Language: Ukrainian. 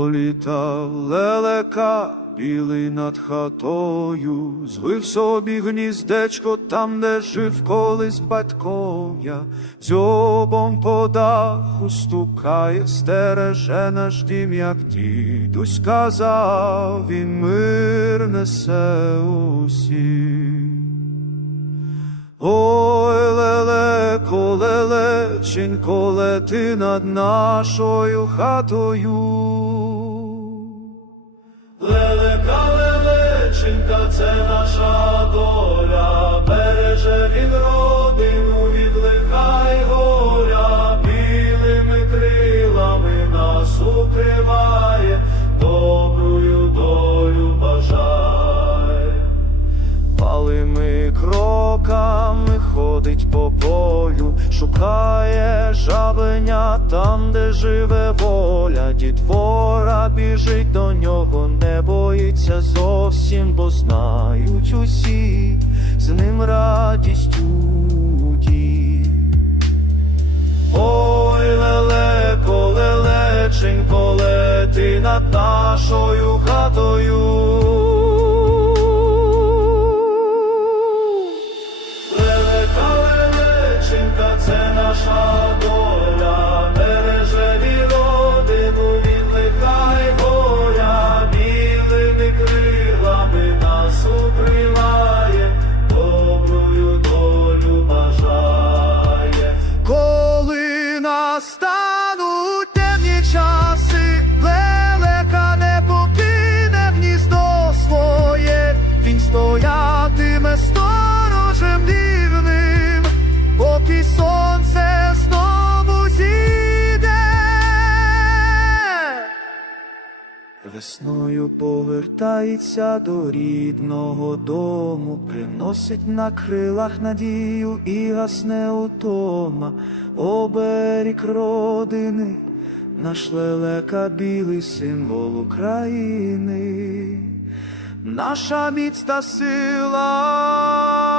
Пролітав лелека білий над хатою, звив собі гніздечко там, де жив колись батько я, дзьобом по даху стукає, стереже наш дім, як дідусь казав, він мир несе усім. Ой, лелеко, лелеченько, лети над нашою хатою. Лелека, лелеченька, це наша доля, береже він родину від лиха й горя, білими крилами нас укриває, добрую долю бажає. Палими кроками ходить по полю, шукає жабеня там, де живе воля. Дітвора біжить до нього, не боїться зовсім, бо знають усі, з ним радість у дім. Ой, лелеко, лелеченько, лети над нашою Весною повертається до рідного дому, приносить на крилах надію і гасне утома, оберіг родини, наш лелека білий символ України, наша міць та сила.